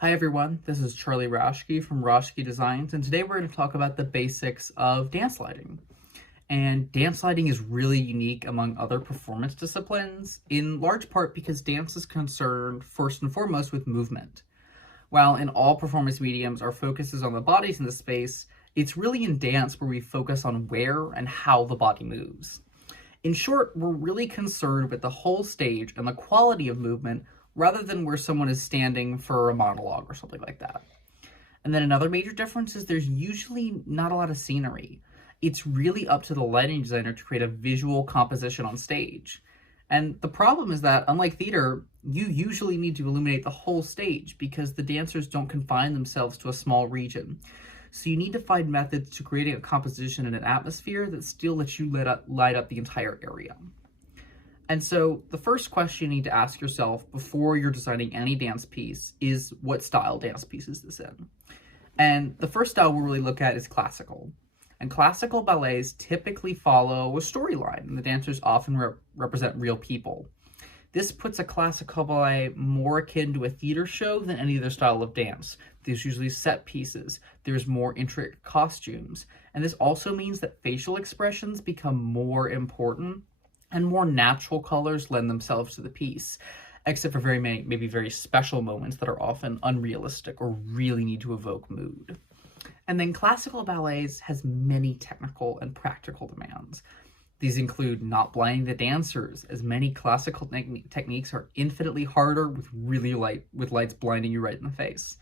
Hi everyone, this is Charlie Rashke from Rashke Designs, and today we're going to talk about the basics of dance lighting. And dance lighting is really unique among other performance disciplines, in large part because dance is concerned first and foremost with movement. While in all performance mediums our focus is on the bodies in the space, it's really in dance where we focus on where and how the body moves. In short, we're really concerned with the whole stage and the quality of movement rather than where someone is standing for a monologue or something like that. And then another major difference is there's usually not a lot of scenery. It's really up to the lighting designer to create a visual composition on stage. And the problem is that, unlike theater, you usually need to illuminate the whole stage because the dancers don't confine themselves to a small region. So you need to find methods to creating a composition and an atmosphere that still lets you light up the entire area. And so the first question you need to ask yourself before you're designing any dance piece is, what style dance piece is this in? And the first style we'll really look at is classical. And classical ballets typically follow a storyline, and the dancers often represent real people. This puts a classical ballet more akin to a theater show than any other style of dance. There's usually set pieces, there's more intricate costumes, and this also means that facial expressions become more important and more natural colors lend themselves to the piece, except for maybe very special moments that are often unrealistic or really need to evoke mood. And then classical ballets has many technical and practical demands. These include not blinding the dancers, as many classical techniques are infinitely harder with lights blinding you right in the face.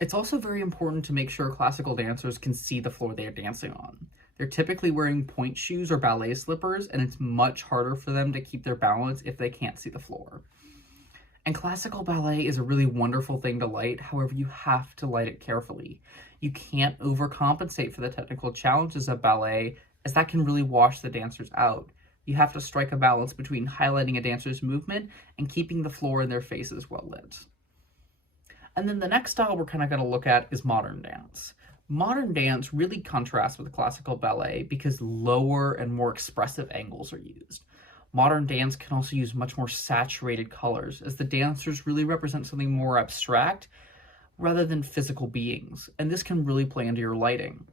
It's also very important to make sure classical dancers can see the floor they are dancing on. They're typically wearing pointe shoes or ballet slippers, and it's much harder for them to keep their balance if they can't see the floor. And classical ballet is a really wonderful thing to light, however, you have to light it carefully. You can't overcompensate for the technical challenges of ballet, as that can really wash the dancers out. You have to strike a balance between highlighting a dancer's movement and keeping the floor and their faces well lit. And then the next style we're kind of going to look at is modern dance. Modern dance really contrasts with classical ballet because lower and more expressive angles are used. Modern dance can also use much more saturated colors, as the dancers really represent something more abstract rather than physical beings, and this can really play into your lighting.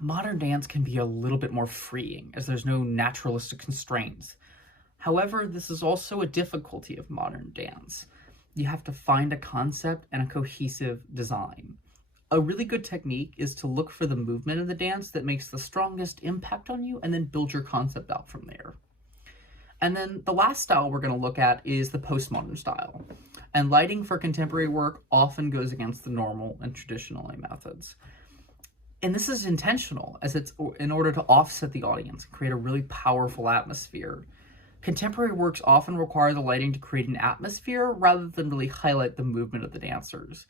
Modern dance can be a little bit more freeing, as there's no naturalistic constraints. However, this is also a difficulty of modern dance. You have to find a concept and a cohesive design. A really good technique is to look for the movement of the dance that makes the strongest impact on you and then build your concept out from there. And then the last style we're going to look at is the postmodern style. And lighting for contemporary work often goes against the normal and traditional methods. And this is intentional, as it's in order to offset the audience and create a really powerful atmosphere. Contemporary works often require the lighting to create an atmosphere rather than really highlight the movement of the dancers.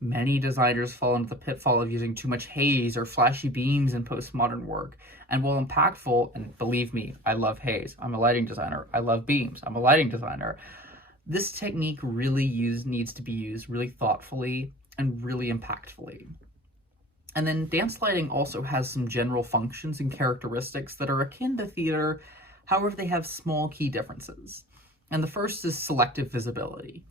Many designers fall into the pitfall of using too much haze or flashy beams in postmodern work. And while impactful, and believe me, I love haze. I'm a lighting designer. I love beams. I'm a lighting designer. This technique really needs to be used really thoughtfully and really impactfully. And then dance lighting also has some general functions and characteristics that are akin to theater, however, they have small key differences. And the first is selective visibility.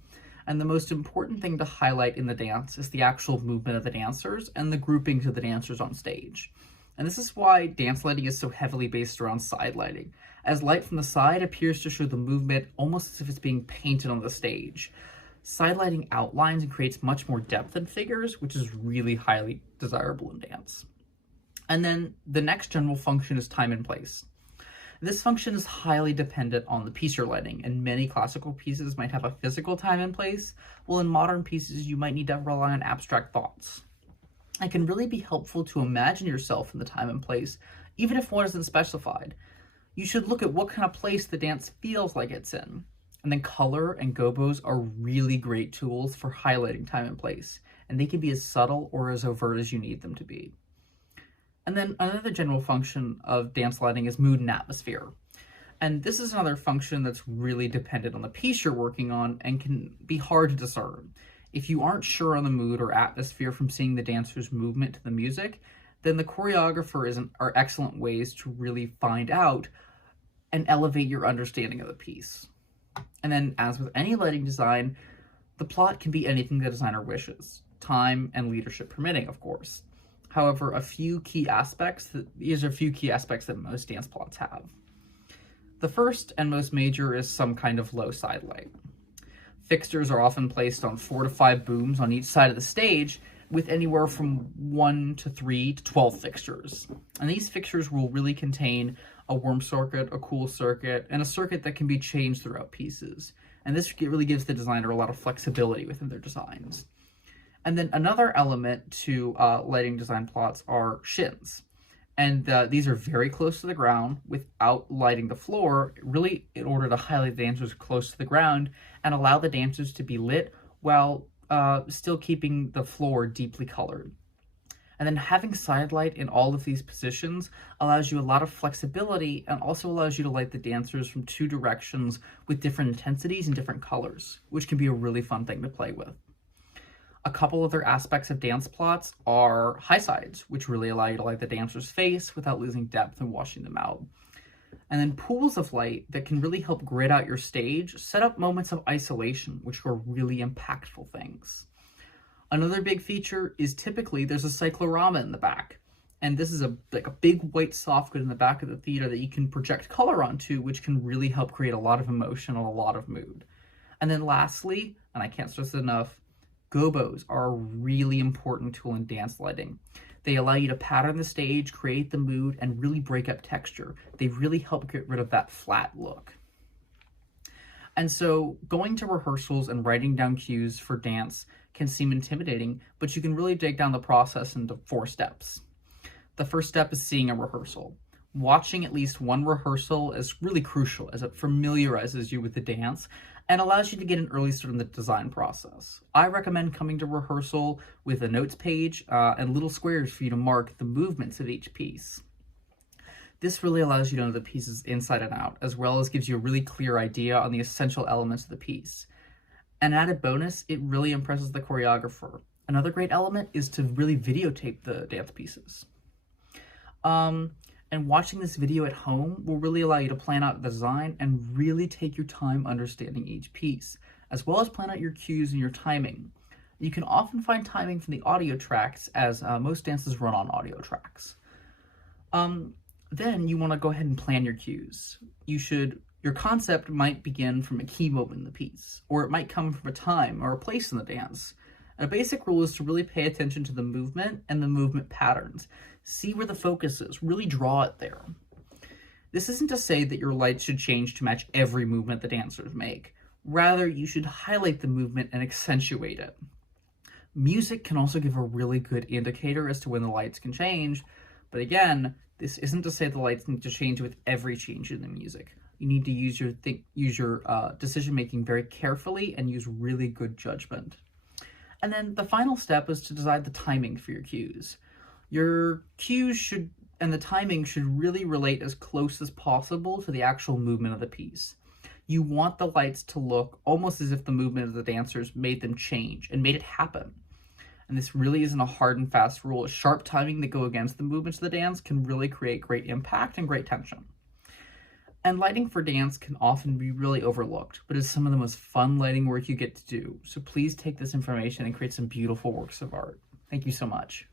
And the most important thing to highlight in the dance is the actual movement of the dancers and the groupings of the dancers on stage. And this is why dance lighting is so heavily based around side lighting, as light from the side appears to show the movement almost as if it's being painted on the stage. Side lighting outlines and creates much more depth in figures, which is really highly desirable in dance. And then the next general function is time and place. This function is highly dependent on the piece you're lighting, and many classical pieces might have a physical time and place, while in modern pieces you might need to rely on abstract thoughts. It can really be helpful to imagine yourself in the time and place, even if one isn't specified. You should look at what kind of place the dance feels like it's in. And then color and gobos are really great tools for highlighting time and place, and they can be as subtle or as overt as you need them to be. And then another general function of dance lighting is mood and atmosphere. And this is another function that's really dependent on the piece you're working on and can be hard to discern. If you aren't sure on the mood or atmosphere from seeing the dancer's movement to the music, then the choreographer are excellent ways to really find out and elevate your understanding of the piece. And then, as with any lighting design, The plot can be anything the designer wishes, time and leadership permitting, of course. However, these are a few key aspects that most dance plots have. The first and most major is some kind of low side light. Fixtures are often placed on 4 to 5 booms on each side of the stage, with anywhere from 1 to 3 to 12 fixtures. And these fixtures will really contain a warm circuit, a cool circuit, and a circuit that can be changed throughout pieces. And this really gives the designer a lot of flexibility within their designs. And then another element to lighting design plots are shins. And these are very close to the ground without lighting the floor, really in order to highlight the dancers close to the ground and allow the dancers to be lit while still keeping the floor deeply colored. And then having side light in all of these positions allows you a lot of flexibility and also allows you to light the dancers from 2 directions with different intensities and different colors, which can be a really fun thing to play with. A couple other aspects of dance plots are high sides, which really allow you to light the dancer's face without losing depth and washing them out. And then pools of light that can really help grid out your stage, set up moments of isolation, which are really impactful things. Another big feature is typically there's a cyclorama in the back. And this is a big white softgoods in the back of the theater that you can project color onto, which can really help create a lot of emotion and a lot of mood. And then lastly, and I can't stress it enough, gobos are a really important tool in dance lighting. They allow you to pattern the stage, create the mood, and really break up texture. They really help get rid of that flat look. And so going to rehearsals and writing down cues for dance can seem intimidating, but you can really break down the process into 4 steps. The first step is seeing a rehearsal. Watching at least one rehearsal is really crucial as it familiarizes you with the dance and allows you to get an early start in the design process. I recommend coming to rehearsal with a notes page and little squares for you to mark the movements of each piece. This really allows you to know the pieces inside and out, as well as gives you a really clear idea on the essential elements of the piece. An added bonus, it really impresses the choreographer. Another great element is to really videotape the dance pieces. And watching this video at home will really allow you to plan out the design and really take your time understanding each piece, as well as plan out your cues and your timing. You can often find timing from the audio tracks, as most dances run on audio tracks. Then you want to go ahead and plan your cues. Your concept might begin from a key moment in the piece, or it might come from a time or a place in the dance. And a basic rule is to really pay attention to the movement and the movement patterns. See where the focus is, really draw it there. This isn't to say that your lights should change to match every movement the dancers make. Rather, you should highlight the movement and accentuate it. Music can also give a really good indicator as to when the lights can change, but again, this isn't to say the lights need to change with every change in the music. You need to use your decision-making very carefully and use really good judgment. And then the final step is to decide the timing for your cues. Your cues and the timing should really relate as close as possible to the actual movement of the piece. You want the lights to look almost as if the movement of the dancers made them change and made it happen. And this really isn't a hard and fast rule. Sharp timing that go against the movements of the dance can really create great impact and great tension. And lighting for dance can often be really overlooked, but it's some of the most fun lighting work you get to do. So please take this information and create some beautiful works of art. Thank you so much.